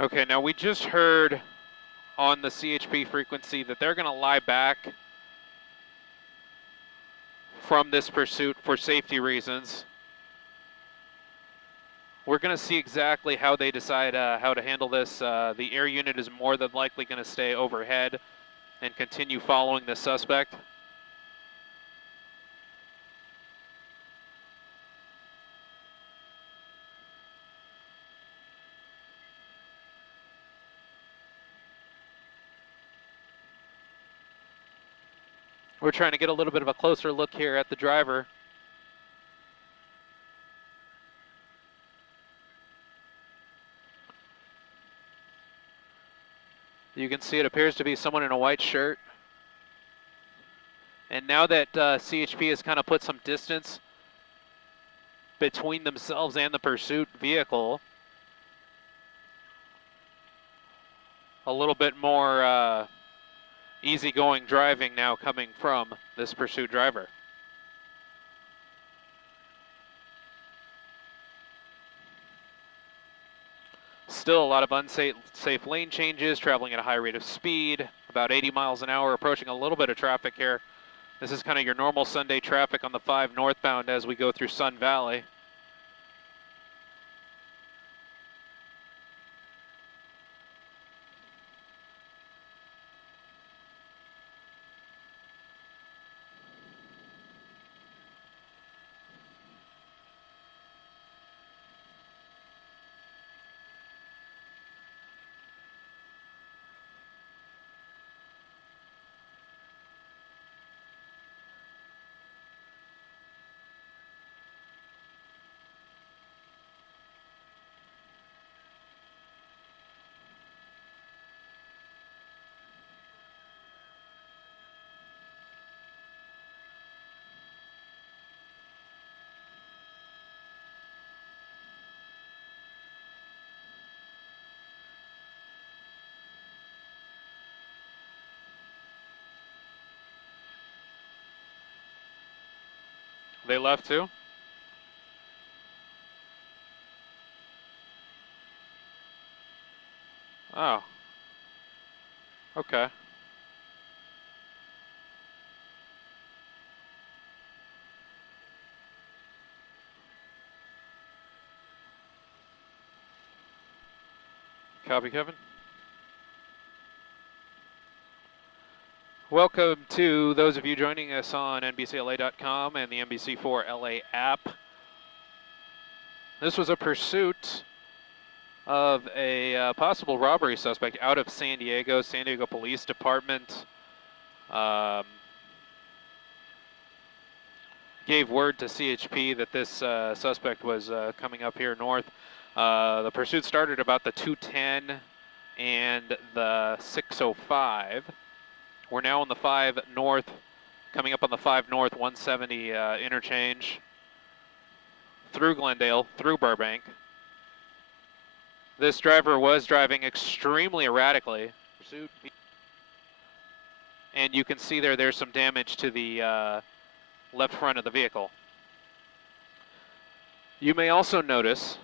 Okay, now we just heard on the CHP frequency that they're going to lie back from this pursuit for safety reasons. We're going to see exactly how they decide how to handle this. The air unit is more than likely going to stay overhead and continue following the suspect. We're trying to get a little bit of a closer look here at the driver. You can see it appears to be someone in a white shirt. And now that CHP has kind of put some distance between themselves and the pursuit vehicle, a little bit more easygoing driving now coming from this pursuit driver. Still a lot of unsafe lane changes, traveling at a high rate of speed, about 80 miles an hour, approaching a little bit of traffic here. This is kind of your normal Sunday traffic on the 5 northbound as we go through Sun Valley. They left too? Oh. Okay. Copy, Kevin. Welcome to those of you joining us on NBCLA.com and the NBC4 LA app. This was a pursuit of a possible robbery suspect out of San Diego. San Diego Police Department gave word to CHP that this suspect was coming up here north. The pursuit started about the 210 and the 605. We're now on the 5 north, coming up on the 5 north 170 interchange through Glendale, through Burbank. This driver was driving extremely erratically. Pursuit. And you can see there's some damage to the left front of the vehicle. You may also notice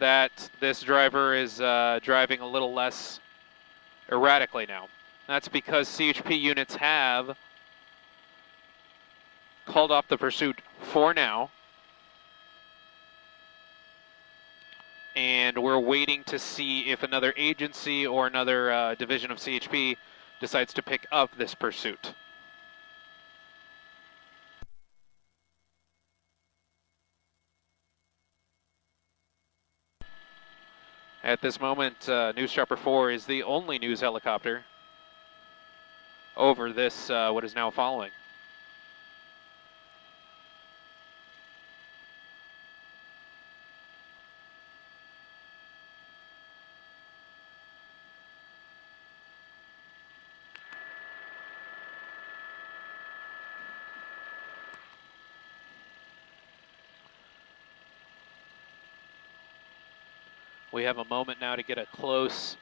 that this driver is driving a little less erratically now. That's because CHP units have called off the pursuit for now, and we're waiting to see if another agency or another division of CHP decides to pick up this pursuit. At this moment, News Chopper 4 is the only news helicopter over this, what is now following. We have a moment now to get a close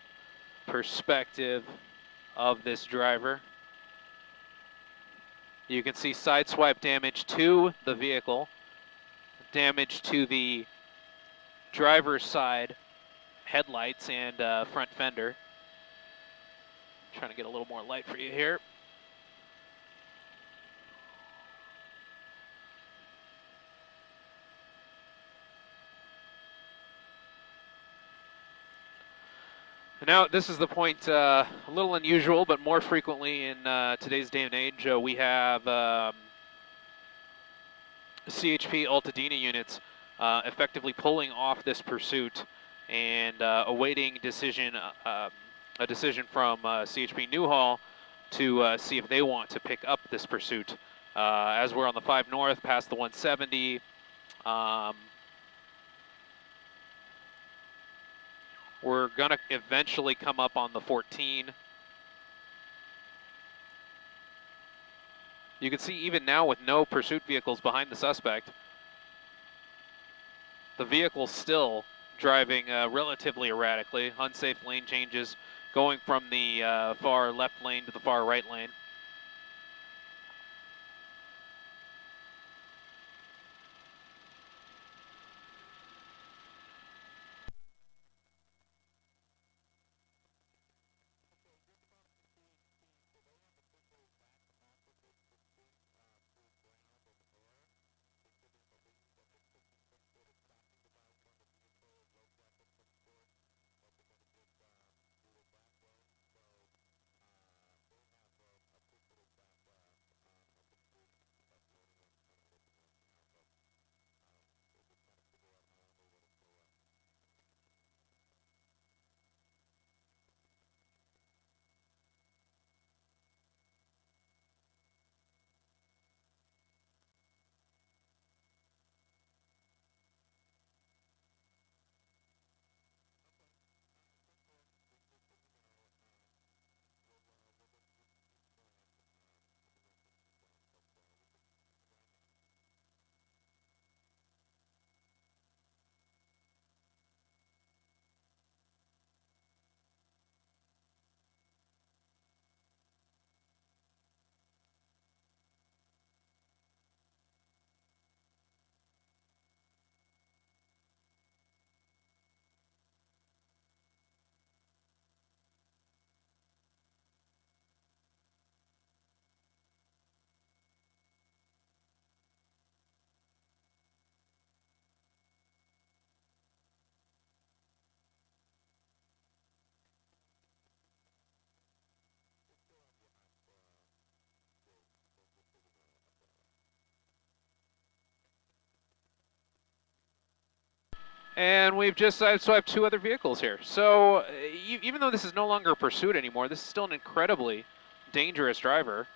perspective of this driver. You can see sideswipe damage to the vehicle, damage to the driver's side headlights and front fender. Trying to get a little more light for you here. Now, this is the point, a little unusual, but more frequently in today's day and age, we have CHP Altadena units effectively pulling off this pursuit and awaiting decision, a decision from CHP Newhall to see if they want to pick up this pursuit. As we're on the 5 North, past the 170, we're gonna eventually come up on the 14. You can see even now with no pursuit vehicles behind the suspect, the vehicle's still driving relatively erratically, unsafe lane changes, going from the far left lane to the far right lane. And we've just sideswiped 2 other vehicles here. So even though this is no longer a pursuit anymore, this is still an incredibly dangerous driver.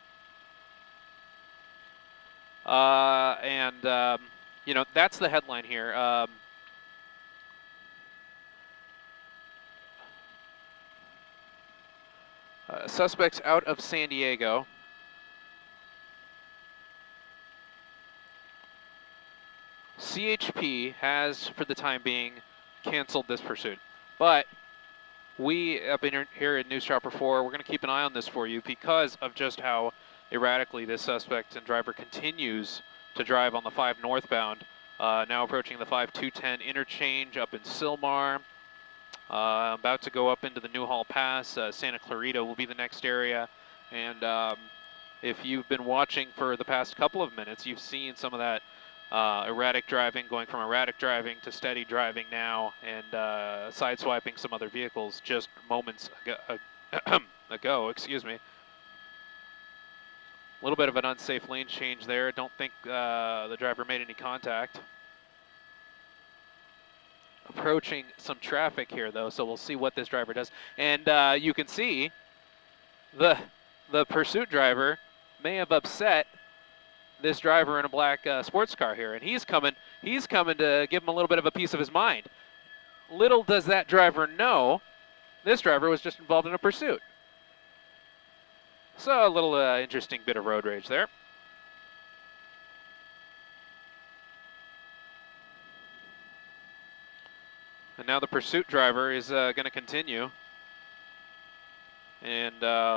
You know, that's the headline here. Suspects out of San Diego. CHP has, for the time being, canceled this pursuit. But we, up in here at News Chopper 4, we're going to keep an eye on this for you because of just how erratically this suspect and driver continues to drive on the 5 northbound. Now approaching the 5-210 interchange up in Sylmar. About to go up into the Newhall Pass. Santa Clarita will be the next area. And if you've been watching for the past couple of minutes, you've seen some of that erratic driving, going from erratic driving to steady driving now, and sideswiping some other vehicles just moments ago. Excuse me. A little bit of an unsafe lane change there. Don't think the driver made any contact. Approaching some traffic here, though, so we'll see what this driver does. And you can see the pursuit driver may have upset this driver in a black sports car here, and he's coming to give him a little bit of a piece of his mind. Little does that driver know, this driver was just involved in a pursuit. So a little interesting bit of road rage there. And now the pursuit driver is going to continue. And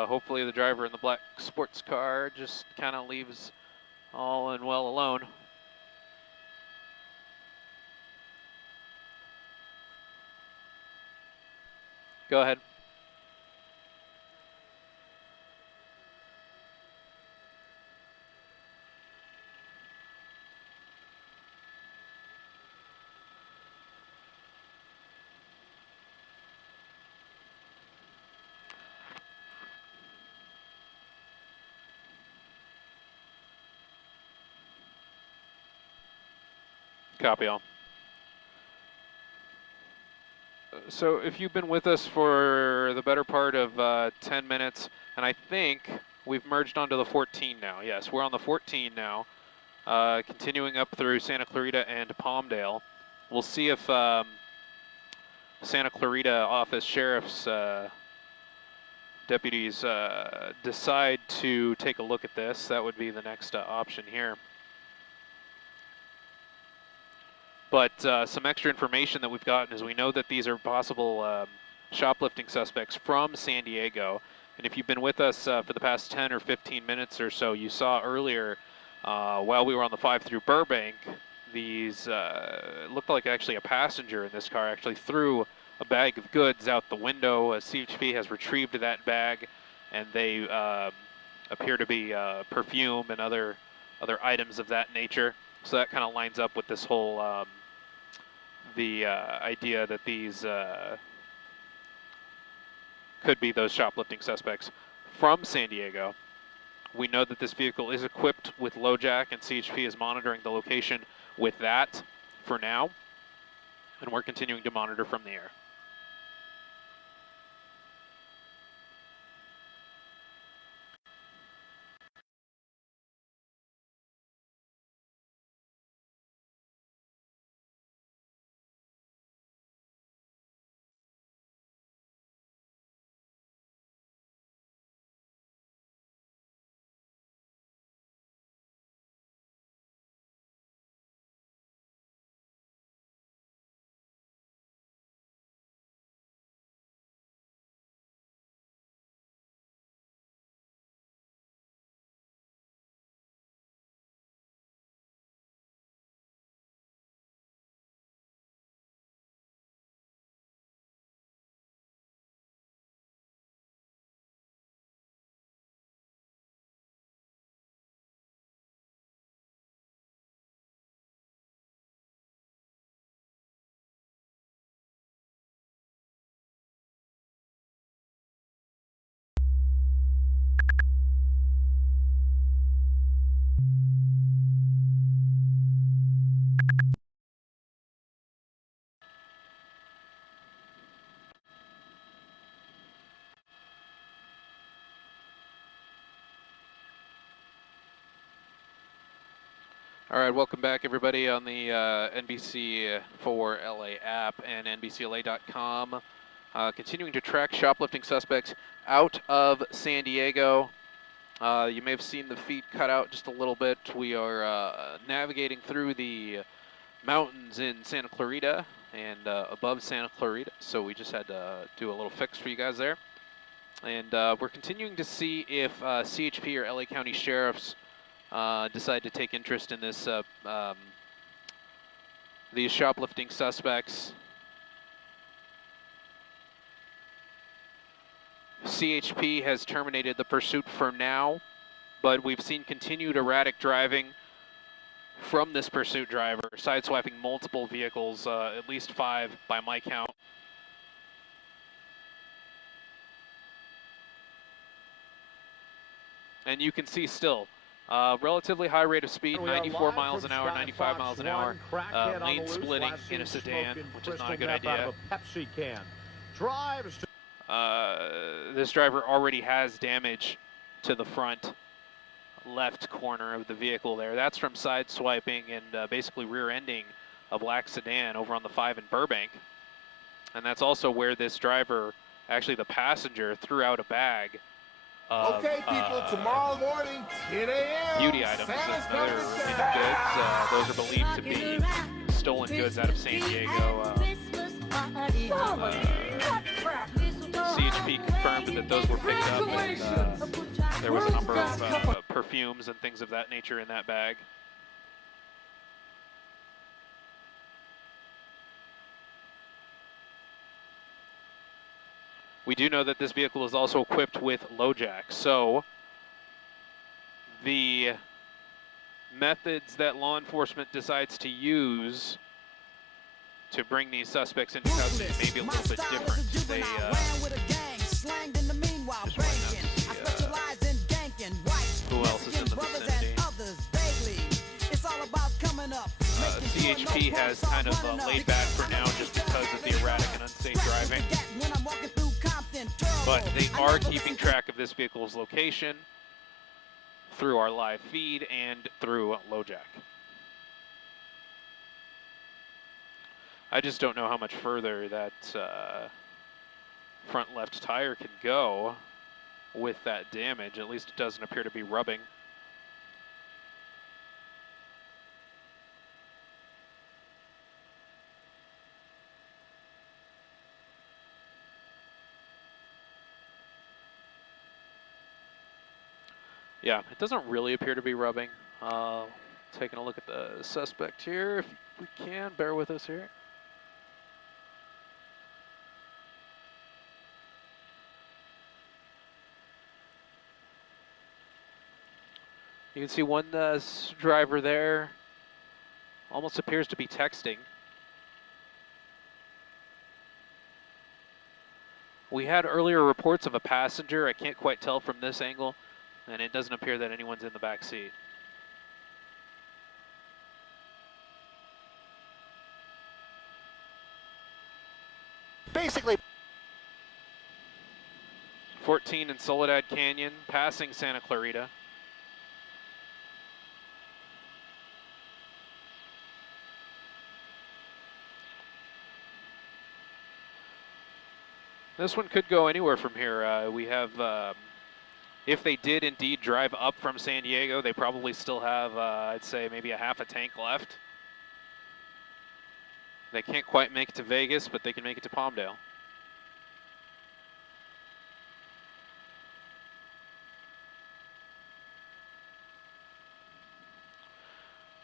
hopefully the driver in the black sports car just kind of leaves all and well alone. Go ahead. Copy all. So if you've been with us for the better part of 10 minutes, and I think we've merged onto the 14 now. Yes, we're on the 14 now, continuing up through Santa Clarita and Palmdale. We'll see if Santa Clarita Office Sheriff's deputies decide to take a look at this. That would be the next option here. But some extra information that we've gotten is we know that these are possible shoplifting suspects from San Diego. And if you've been with us for the past 10 or 15 minutes or so, you saw earlier while we were on the 5 through Burbank, these looked like actually a passenger in this car actually threw a bag of goods out the window. CHP has retrieved that bag, and they appear to be perfume and other items of that nature. So that kind of lines up with this whole the idea that these could be those shoplifting suspects from San Diego. We know that this vehicle is equipped with LoJack, and CHP is monitoring the location with that for now, and we're continuing to monitor from the air. All right, welcome back, everybody, on the NBC4 LA app and NBCLA.com. Continuing to track shoplifting suspects out of San Diego. You may have seen the feet cut out just a little bit. We are navigating through the mountains in Santa Clarita and above Santa Clarita, so we just had to do a little fix for you guys there. And we're continuing to see if CHP or LA County Sheriffs decide to take interest in this these shoplifting suspects. CHP has terminated the pursuit for now, but we've seen continued erratic driving from this pursuit driver, sideswiping multiple vehicles, at least 5 by my count. And you can see still, relatively high rate of speed, 94 miles an hour, 95 miles an hour, lane splitting in a sedan, which is not a good idea. This driver already has damage to the front left corner of the vehicle there. That's from side swiping and basically rear-ending a black sedan over on the 5 in Burbank. And that's also where this driver, actually the passenger, threw out a bag of, okay, people, tomorrow morning, 10 a.m. beauty items and other goods. Those are believed to be stolen goods out of San Diego. CHP confirmed that those were picked up, and there was a number of perfumes and things of that nature in that bag. We do know that this vehicle is also equipped with LoJack, so the methods that law enforcement decides to use to bring these suspects into custody may be a little bit different. They, who else is in the vicinity? CHP has kind of laid back for now just because of the erratic and unsafe driving. But they are keeping track of this vehicle's location through our live feed and through LoJack. I just don't know how much further that front left tire can go with that damage. At least it doesn't appear to be rubbing. Yeah, it doesn't really appear to be rubbing. Taking a look at the suspect here, if we can, bear with us here. You can see one driver there, almost appears to be texting. We had earlier reports of a passenger. I can't quite tell from this angle, and it doesn't appear that anyone's in the back seat. Basically, 14 in Soledad Canyon, passing Santa Clarita. This one could go anywhere from here. We have, if they did indeed drive up from San Diego, they probably still have, I'd say, maybe a half a tank left. They can't quite make it to Vegas, but they can make it to Palmdale.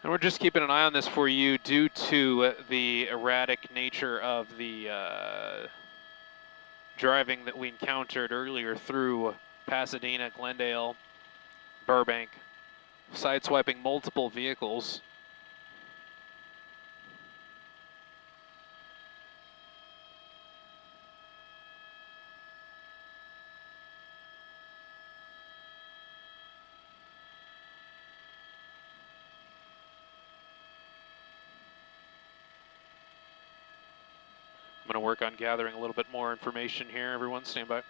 And we're just keeping an eye on this for you due to the erratic nature of the driving that we encountered earlier through Pasadena, Glendale, Burbank, sideswiping multiple vehicles. I'm going to work on gathering a little bit more information here. Everyone, stand by.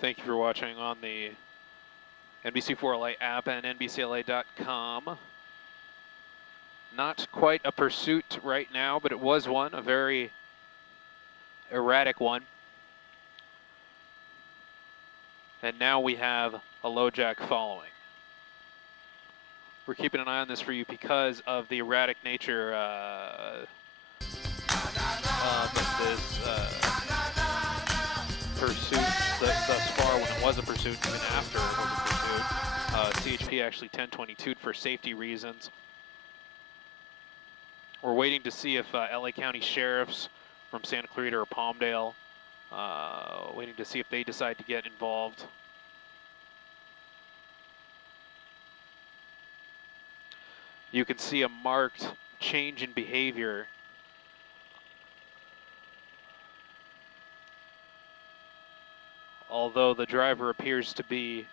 Thank you for watching on the NBC4LA app and NBCLA.com. Not quite a pursuit right now, but it was one, a very erratic one. And now we have a LoJack following. We're keeping an eye on this for you because of the erratic nature of this pursuit thus far, when it was a pursuit, even after it was a pursuit. CHP actually 1022'd for safety reasons. We're waiting to see if LA County sheriffs from Santa Clarita or Palmdale, waiting to see if they decide to get involved. You can see a marked change in behavior. Although the driver appears to be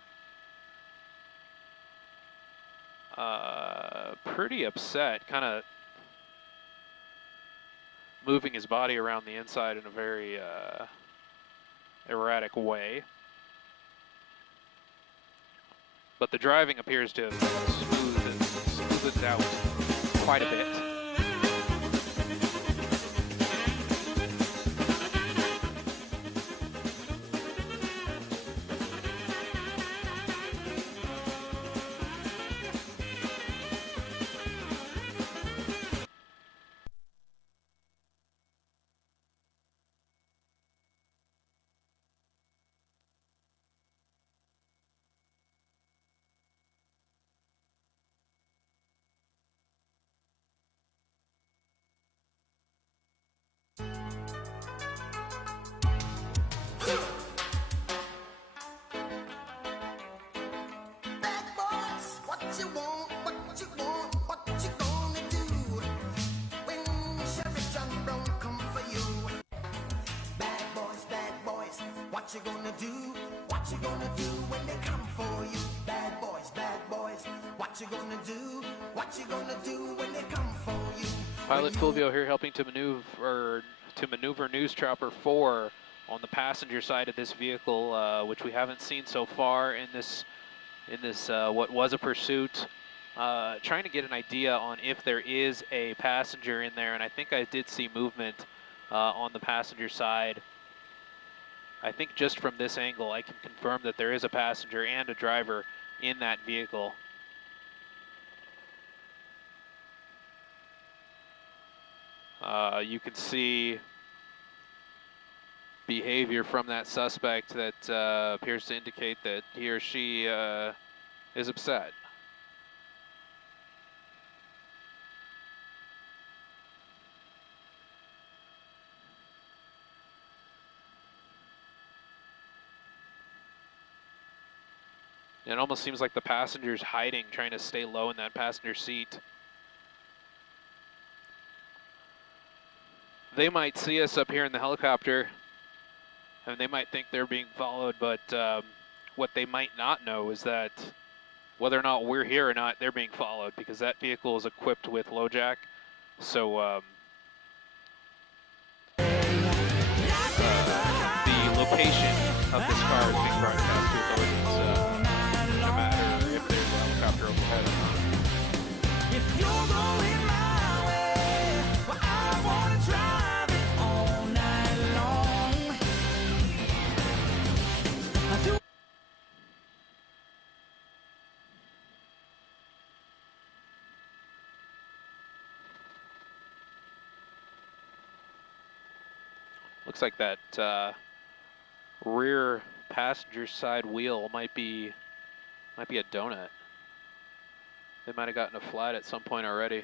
pretty upset, kind of moving his body around the inside in a very erratic way. But the driving appears to have smoothed it out quite a bit. What you gonna do? What you gonna do when they come for you? Bad boys, what you gonna do? What you gonna do when they come for you? Pilot Fulvio here, helping to maneuver News Chopper 4 on the passenger side of this vehicle, which we haven't seen so far in this what was a pursuit. Trying to get an idea on if there is a passenger in there, and I think I did see movement on the passenger side. I think just from this angle, I can confirm that there is a passenger and a driver in that vehicle. You can see behavior from that suspect that appears to indicate that he or she is upset. It almost seems like the passenger's hiding, trying to stay low in that passenger seat. They might see us up here in the helicopter, and they might think they're being followed, but what they might not know is that whether or not we're here or not, they're being followed, because that vehicle is equipped with LoJack. So the location of this car is being broadcast to authorities, no matter if there's a helicopter overhead or not. If you're going my way, well, I wanna drive it all night long. I do. Looks like that rear passenger side wheel might be a donut. They might have gotten a flat at some point already.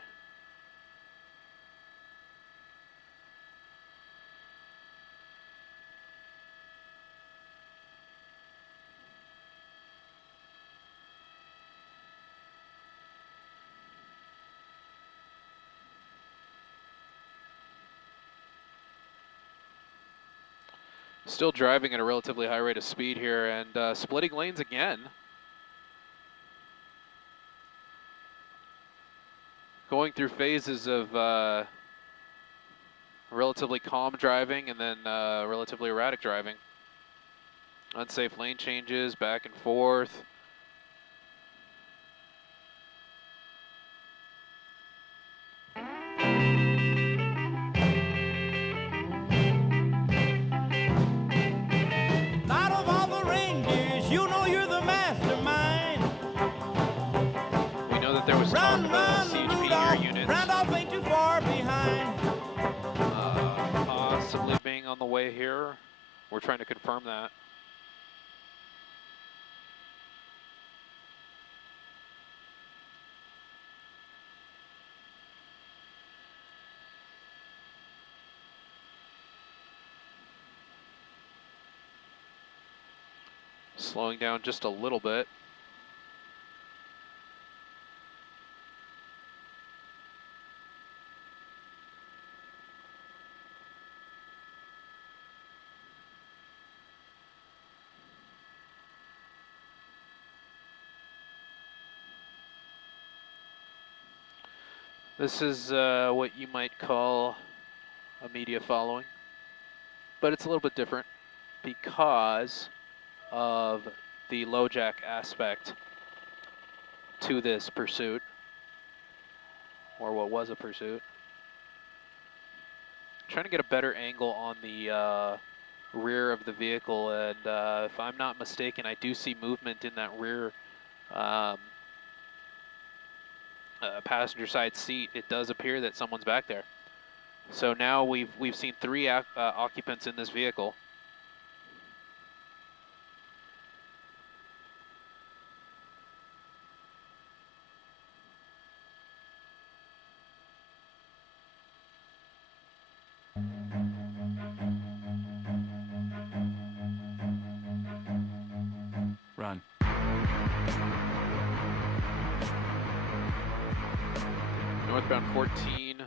Still driving at a relatively high rate of speed here and splitting lanes again. Going through phases of relatively calm driving and then relatively erratic driving. Unsafe lane changes, back and forth. We're trying to confirm that. Slowing down just a little bit. This is what you might call a media following, but it's a little bit different because of the low jack aspect to this pursuit, or what was a pursuit. Trying to get a better angle on the rear of the vehicle, and if I'm not mistaken, I do see movement in that rear passenger side seat. It does appear that someone's back there. So now we've seen 3 occupants in this vehicle. Run. Northbound 14,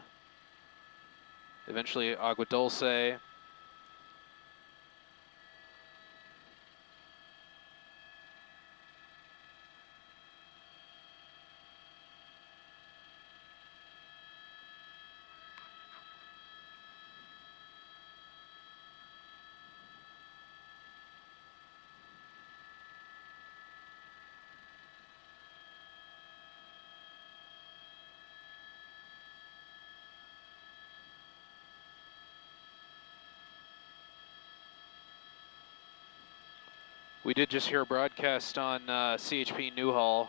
eventually Agua Dulce. We did just hear a broadcast on CHP Newhall.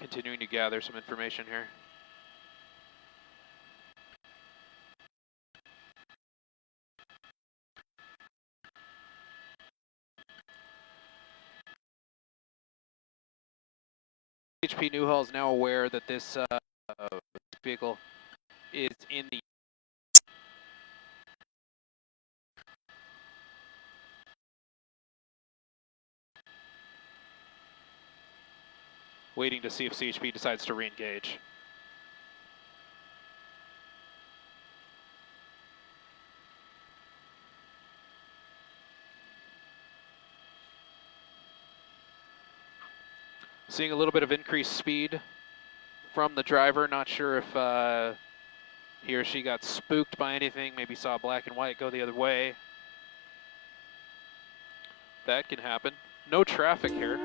Continuing to gather some information here. CHP Newhall is now aware that this vehicle is in the waiting to see if CHP decides to re-engage. Seeing a little bit of increased speed from the driver. Not sure if he or she got spooked by anything, maybe saw black and white go the other way. That can happen. No traffic here.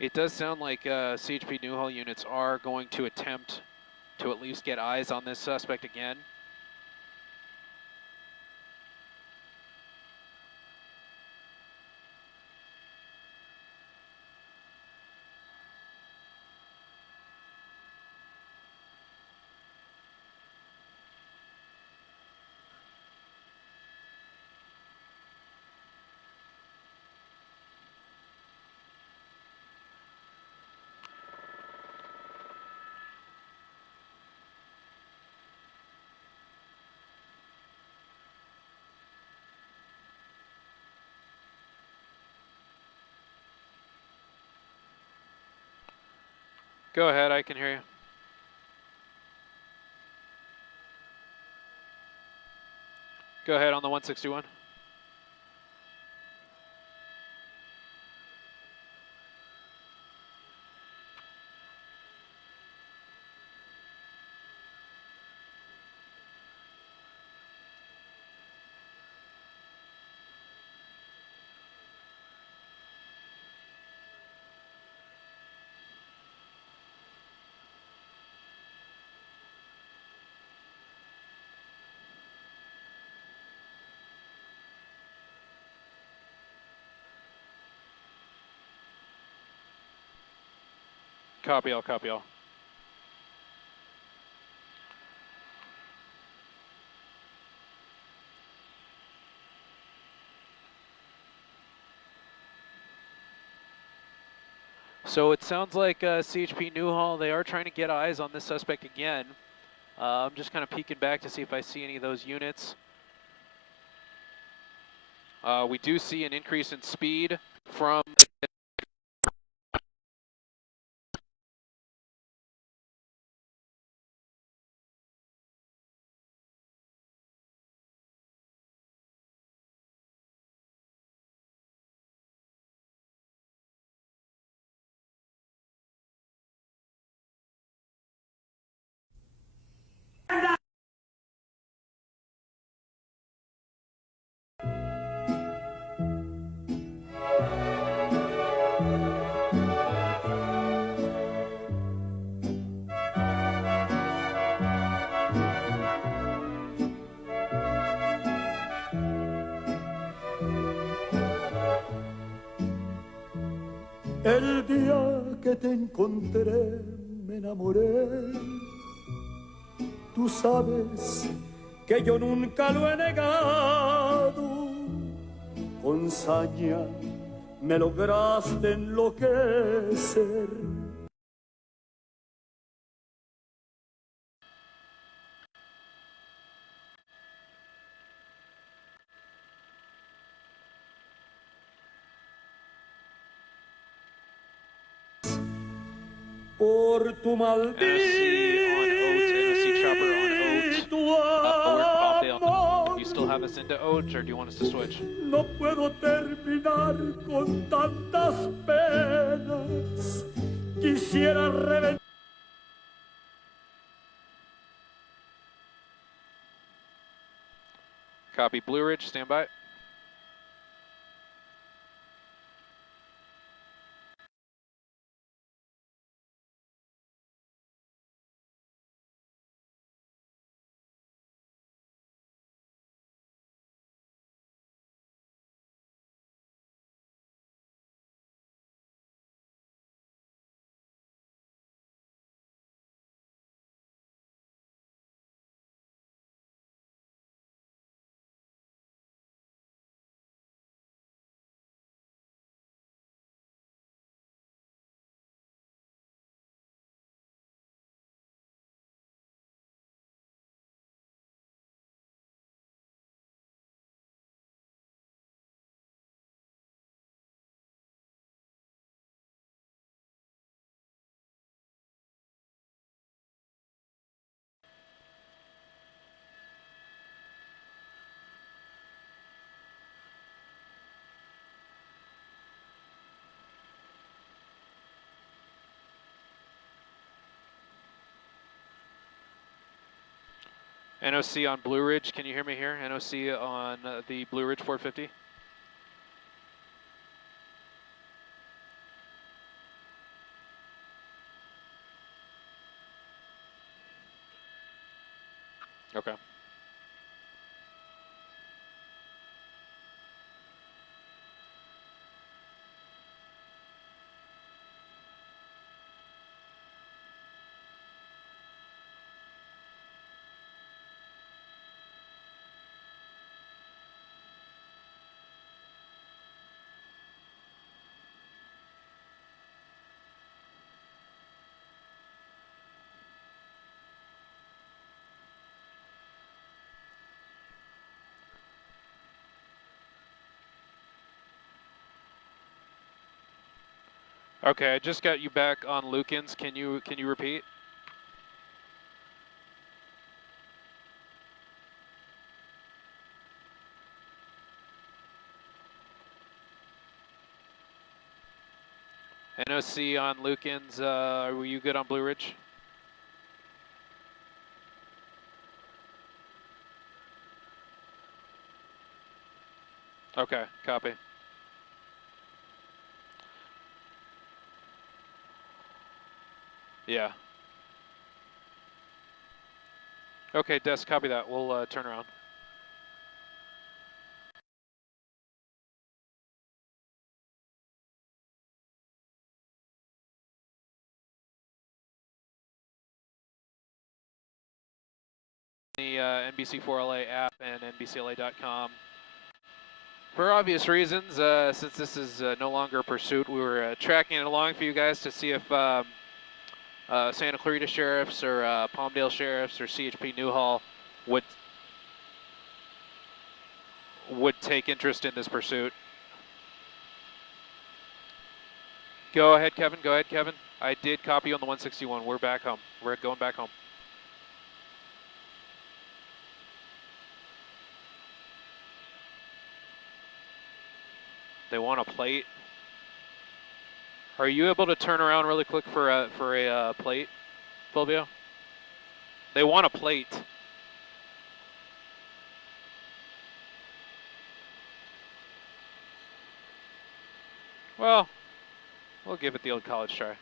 It does sound like CHP Newhall units are going to attempt to at least get eyes on this suspect again. Go ahead, I can hear you. Go ahead on the 161. Copy all, copy all. So it sounds like CHP Newhall, they are trying to get eyes on this suspect again. I'm just kind of peeking back to see if I see any of those units. We do see an increase in speed from El día que te encontré me enamoré. Tú sabes que yo nunca lo he negado. Con saña me lograste enloquecer. Por tu maldito amor. You still have us into Oach, or do you want us to switch? No puedo terminar con tantas penas. Quisiera reventar. Copy Blue Ridge, stand by. NOC on Blue Ridge, can you hear me here? NOC on the Blue Ridge 450. Okay. Okay, I just got you back on Lukens. Can you repeat? NOC on Lukens, were you good on Blue Ridge? Okay, copy. Yeah. Okay, Des, copy that. We'll turn around. the NBC4LA app and NBCLA.com. For obvious reasons, since this is no longer a pursuit, we were tracking it along for you guys to see if Santa Clarita Sheriffs or Palmdale Sheriffs or CHP Newhall would take interest in this pursuit. Go ahead, Kevin. Go ahead, Kevin. I did copy you on the 161. We're back home. We're going back home. They want a plate. Are you able to turn around really quick for a plate, Fulvio? They want a plate. Well, we'll give it the old college try.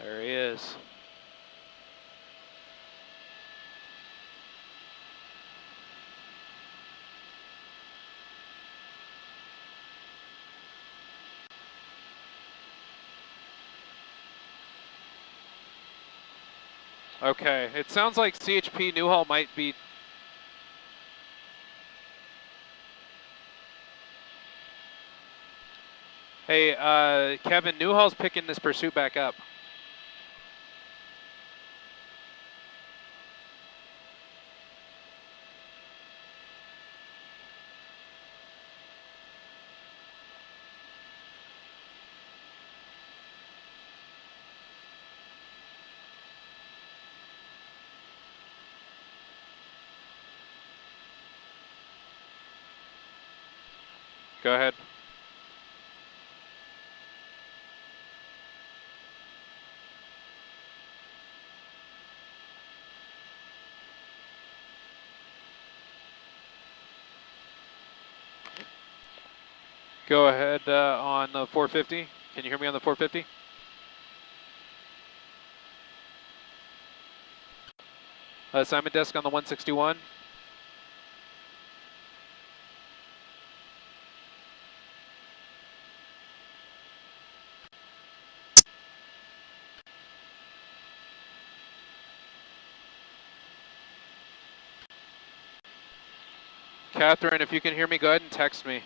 There he is. Okay, it sounds like CHP Newhall might be... Hey, Kevin, Newhall's picking this pursuit back up. Go ahead. Go ahead on the 450. Can you hear me on the 450? Assignment desk on the 161. Catherine, if you can hear me, go ahead and text me.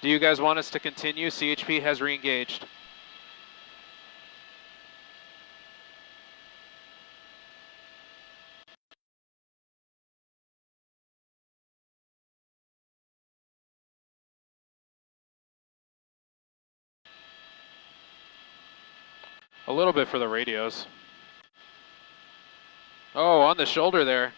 Do you guys want us to continue? CHP has re-engaged. A little bit for the radios. Oh, on the shoulder there.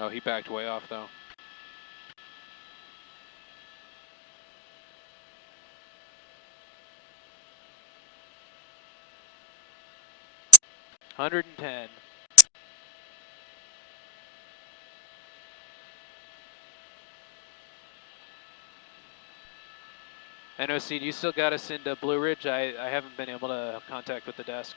Oh, he backed way off though. $110. NOC, do you still got us into Blue Ridge? I haven't been able to have contact with the desk.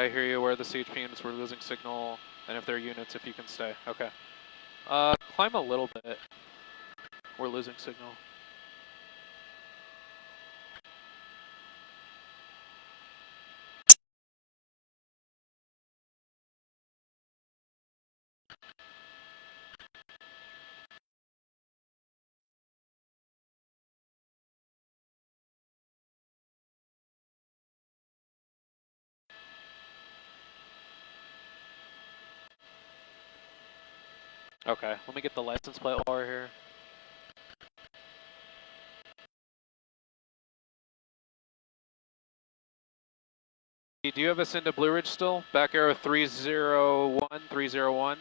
I hear you. Where the CHP units were losing signal, and if they're units, if you can stay. Okay. Climb a little bit. We're losing signal. Okay, let me get the license plate while we're here. Do you have us into Blue Ridge still? Back arrow 301, 301.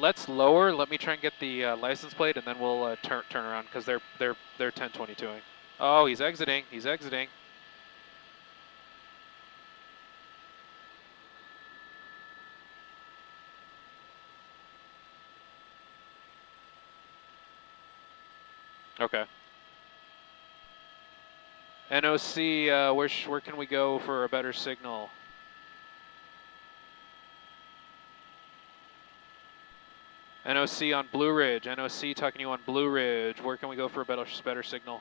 Let's lower. Let me try and get the license plate, and then we'll turn around because they're 1022ing. Oh, he's exiting. He's exiting. Okay. NOC, where can we go for a better signal? NOC on Blue Ridge. NOC talking to you on Blue Ridge. Where can we go for a better signal?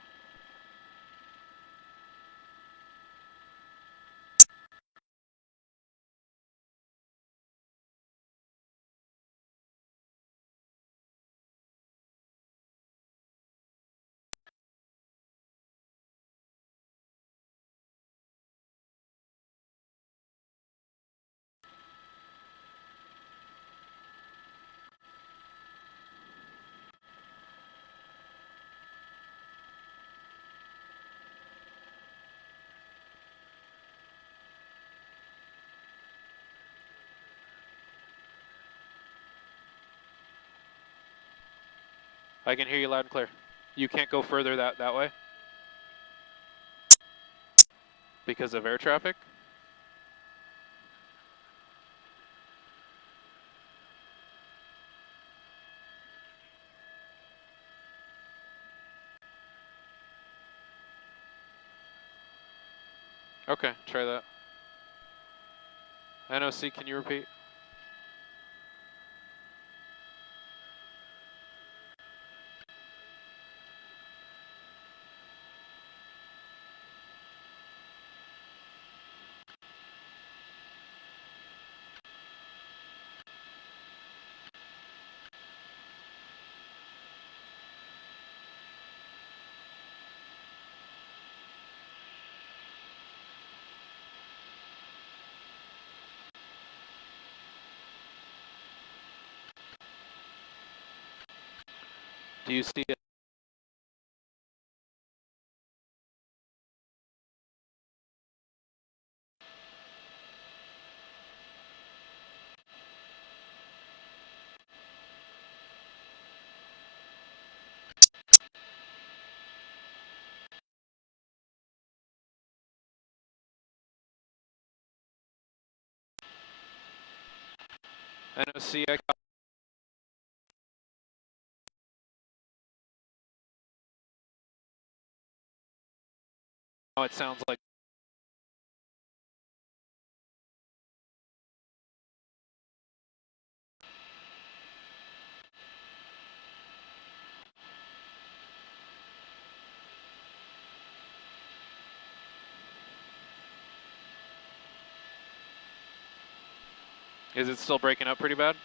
I can hear you loud and clear. You can't go further that way? Because of air traffic? Okay, try that. NOC, can you repeat? Do you see it? NOC, I got. Oh, it sounds like. Is it still breaking up pretty bad?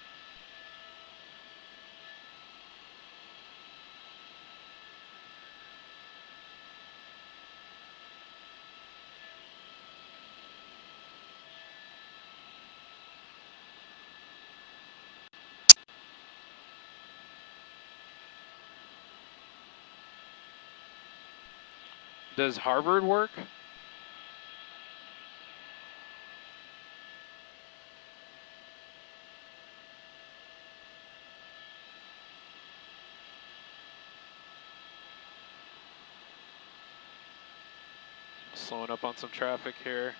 Does Harvard work? Slowing up on some traffic here.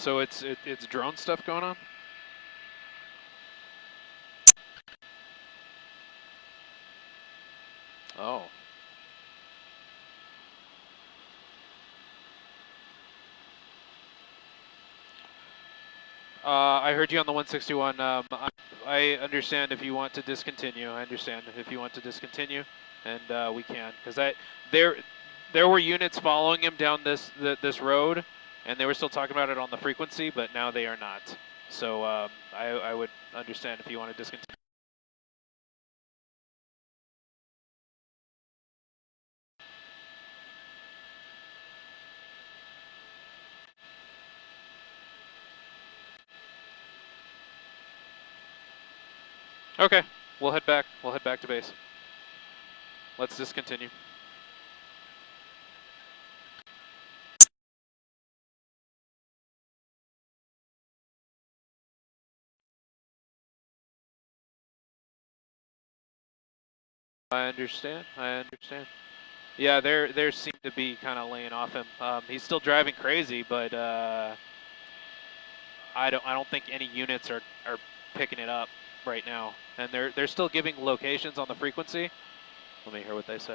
So it's drone stuff going on? Oh. I heard you on the 161. I understand if you want to discontinue. I understand if you want to discontinue, and we can, because there were units following him down this road, and they were still talking about it on the frequency, but now they are not. So I would understand if you want to discontinue. Okay, we'll head back. We'll head back to base. Let's discontinue. I understand. I understand. Yeah, there seem to be kind of laying off him. He's still driving crazy, but I don't think any units are picking it up right now, and they're still giving locations on the frequency. Let me hear what they say.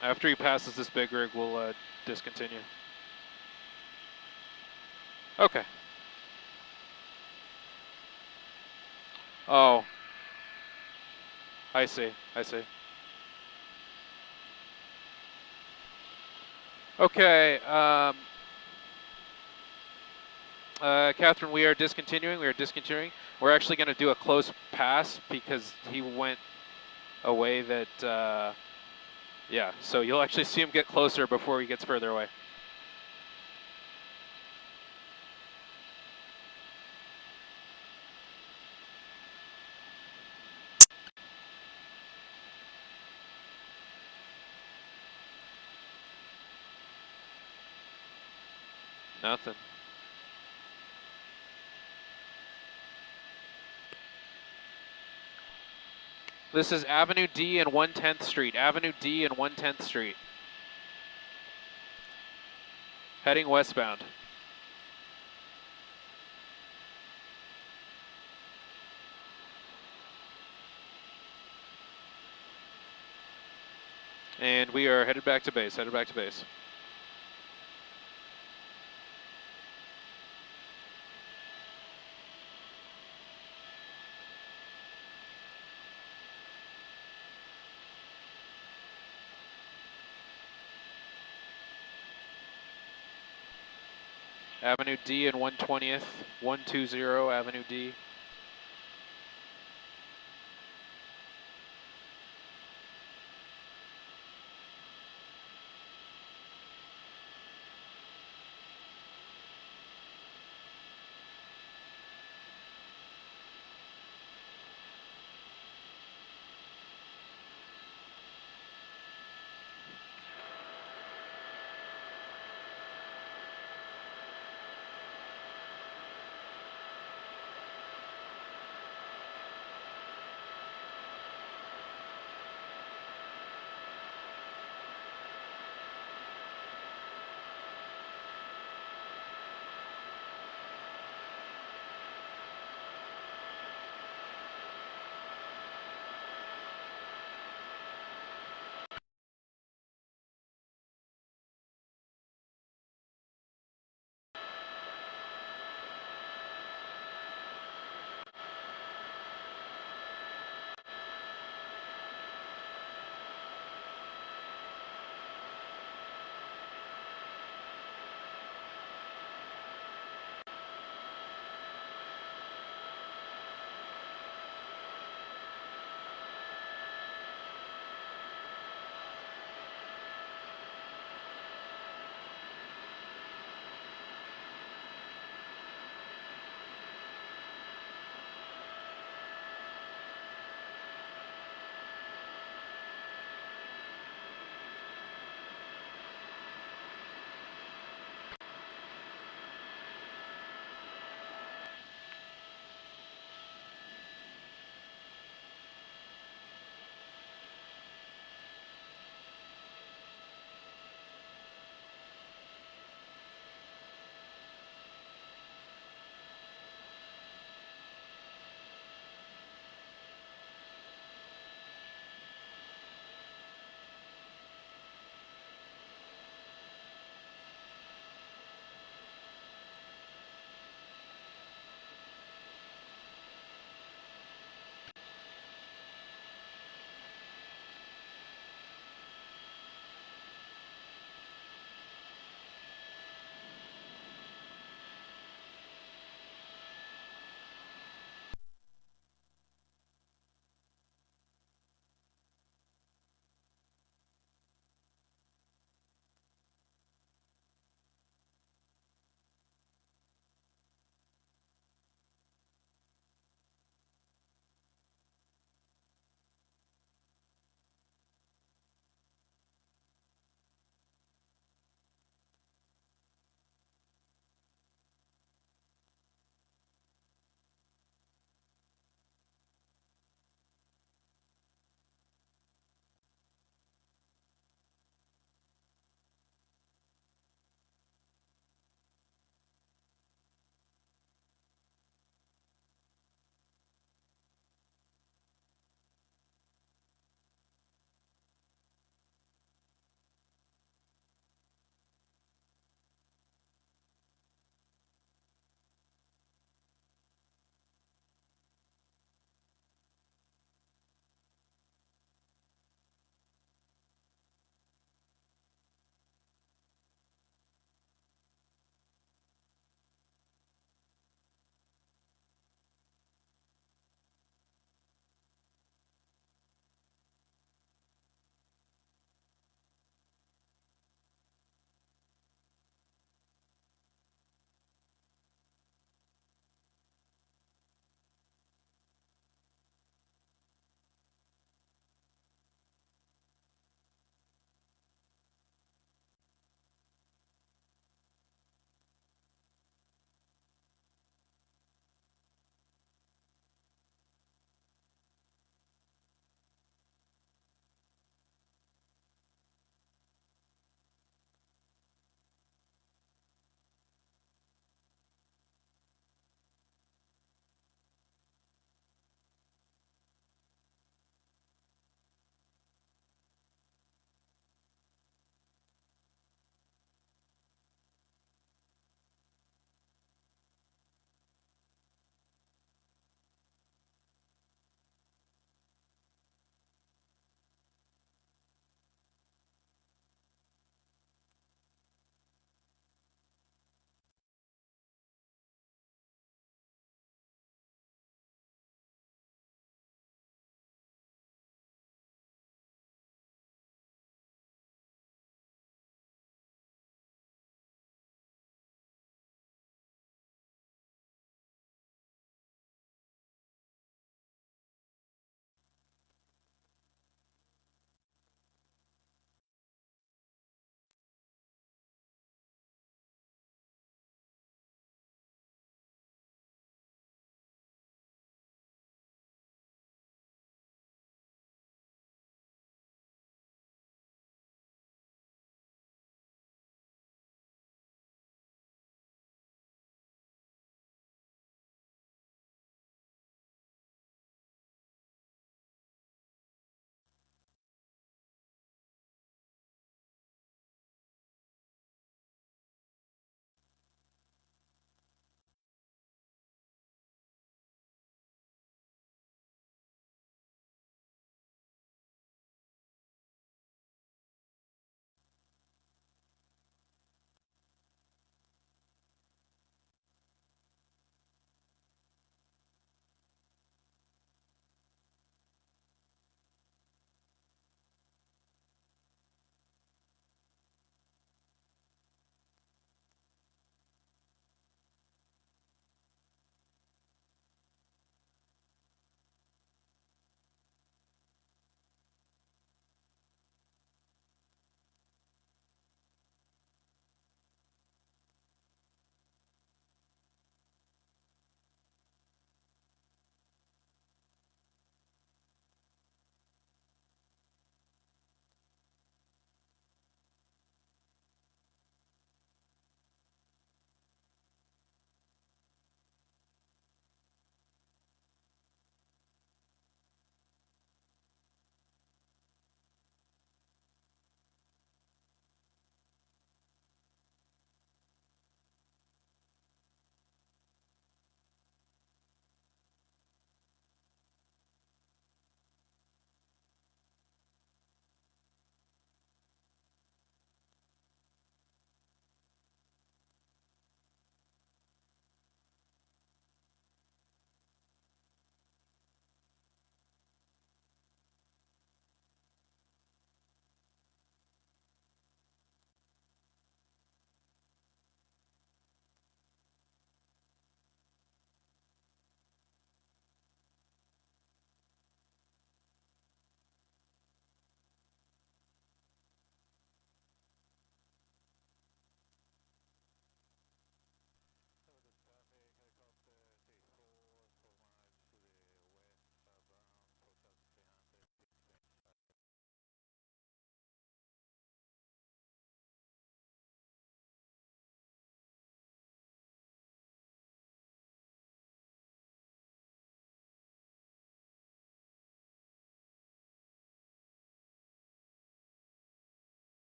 After he passes this big rig, we'll discontinue. Okay. Oh. I see. I see. Okay. Catherine, we are discontinuing. We are discontinuing. We're actually going to do a close pass because he went a way that. Yeah. So you'll actually see him get closer before he gets further away. Nothing. This is Avenue D and 110th Street. Avenue D and 110th Street. Heading westbound. And we are headed back to base. Headed back to base. Avenue D and 120th, 120 Avenue D.